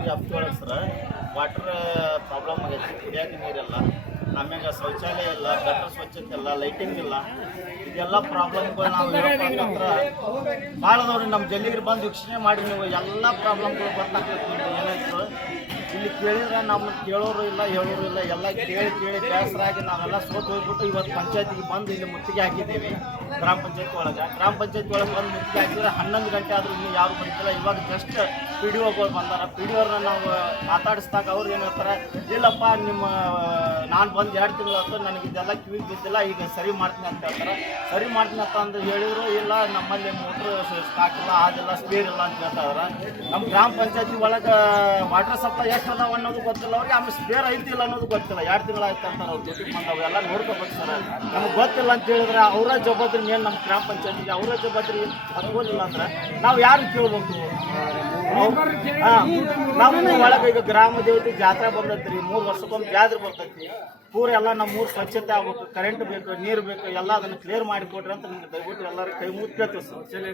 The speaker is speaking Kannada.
ದೇವರಿಗೆ ಹಬ್ಬ ಒಳಗೆ ಸರ ವಾಟರ್ ಪ್ರಾಬ್ಲಮ್ ಆಗೈತಿ, ಕುಡಿಯೋಕೆ ನೀರಿಲ್ಲ, ಆಮ್ಯಾಗ ಶೌಚಾಲಯ ಇಲ್ಲ, ಗಟರ್ ಸ್ವಚ್ಛತೆ ಇಲ್ಲ, ಲೈಟಿಂಗ್ ಇಲ್ಲ. ಇದೆಲ್ಲ ಪ್ರಾಬ್ಲಮ್ಗಳು ನಾವು ಹೇಳ್ಬೇಕಂದ್ರೆ ಭಾಳ ಅದಾವ್ರಿ. ನಮ್ಮ ಜಲ್ಲಿಗೆ ಬಂದು ವೀಕ್ಷಣೆ ಮಾಡಿ ನೀವು ಎಲ್ಲ ಪ್ರಾಬ್ಲಮ್ಗಳು ಗೊತ್ತಾಗ್ತೈತೆ. ನಿಮ್ಗೆ ಏನಾಯ್ತು ಇಲ್ಲಿ ಕೇಳಿದ್ರೆ ನಮ್ಮನ್ನು ಕೇಳೋರು ಇಲ್ಲ, ಹೇಳೋರು ಇಲ್ಲ. ಎಲ್ಲ ಕೇಳಿ ಬೇಸರಾಗಿ ನಾವೆಲ್ಲ ಸೋತು ಹೋಗ್ಬಿಟ್ಟು ಇವತ್ತು ಪಂಚಾಯತಿಗೆ ಬಂದು ಇಲ್ಲಿ ಮುತ್ತಿಗೆ ಹಾಕಿದ್ದೀವಿ. ಗ್ರಾಮ ಪಂಚಾಯತಿ ಒಳಗೆ ಬಂದು ಮುತ್ತಿಗೆ ಹಾಕಿದ್ರೆ 11 ಗಂಟೆ ಆದರೂ ಇನ್ನೂ ಯಾರು ಬಂದಿಲ್ಲ. ಇವಾಗ ಜಸ್ಟ್ ಪಿ ಡಿ ಒಗಳು ಬಂದಾರ. ಪಿ ಡಿ ಅವ್ರನ್ನ ನಾವು ಮಾತಾಡಿಸ್ದಾಗ ಅವ್ರು ಏನು ಹೇಳ್ತಾರೆ, ಇಲ್ಲಪ್ಪ ನಿಮ್ಮ ನಾನು ಬಂದು 2 ತಿಂಗಳಾಯ್ತು, ನನಗೆ ಇದೆಲ್ಲ ಕಿವಿಗೆ ಬಿದ್ದಿಲ್ಲ, ಈಗ ಸರಿ ಮಾಡ್ತೀನಿ ಅಂತ ಹೇಳ್ತಾರೆ. ಸರಿ ಮಾಡ್ತೀನಿ ಅಂತ ಅಂದ್ರೆ ಹೇಳಿದ್ರು ಇಲ್ಲ, ನಮ್ಮಲ್ಲಿ ಮೋಟ್ರ್ ಸ್ಟಾಕ್ ಇಲ್ಲ, ಅದೆಲ್ಲ ಸ್ಪೇರ್ ಇಲ್ಲ ಅಂತ ಹೇಳ್ತಾ ಇದಾರೆ. ನಮ್ಮ ಗ್ರಾಮ ಪಂಚಾಯತಿ ಒಳಗೆ ವಾಟರ್ ಸಪ್ಲೈ ಎಷ್ಟು ಅದಾವ ಅನ್ನೋದು ಗೊತ್ತಿಲ್ಲ ಅವ್ರಿಗೆ, ಆಮೇಲೆ ಸ್ಪೇರ್ ಐತಿಲ್ಲ ಅನ್ನೋದು ಗೊತ್ತಿಲ್ಲ. 2 ತಿಂಗಳಾಯ್ತು ಅಂತಾರೆ ಅವ್ರು ಜೊತೆಗೆ ಬಂದು ಅವೆಲ್ಲ ನೋಡ್ಕೋಬೇಕು ಸರ್. ನಮಗೆ ಗೊತ್ತಿಲ್ಲ ಅಂತ ಹೇಳಿದ್ರೆ ಅವರ ಜವಾಬ್ದಾರಿ ಏನು ನಮ್ಮ ಗ್ರಾಮ ಪಂಚಾಯತಿಗೆ ಅವರ ಜವಾಬ್ದಾರಿ ಹತ್ಕೋದಿಲ್ಲ ಅಂದ್ರೆ ನಾವು ಯಾರು ಕೇಳ್ಬೇಕು? ನಮ್ಮ ಒಳಗೆ ಈಗ ಗ್ರಾಮ ದೇವತೆ ಜಾತ್ರೆ ಬರ್ತೈತಿ ರೀ, 3 ವರ್ಷಕ್ಕೊಮ್ಮೆ ಜಾತ್ರೆ ಬರ್ತೈತಿ. ಪೂರ ಎಲ್ಲ ನಮ್ಮ ಊರು ಸ್ವಚ್ಛತೆ ಆಗ್ಬೇಕು, ಕರೆಂಟ್ ಬೇಕು, ನೀರು ಬೇಕು, ಎಲ್ಲ ಅದನ್ನು ಕ್ಲಿಯರ್ ಮಾಡಿಕೊಡ್ರಿ ಅಂತ ನಿಮ್ಗೆ ದಯವಿಟ್ಟು ಎಲ್ಲರೂ ಕೈ ಮುಗ್ದು ಕೇಳ್ತೀವಿ ಸರ್.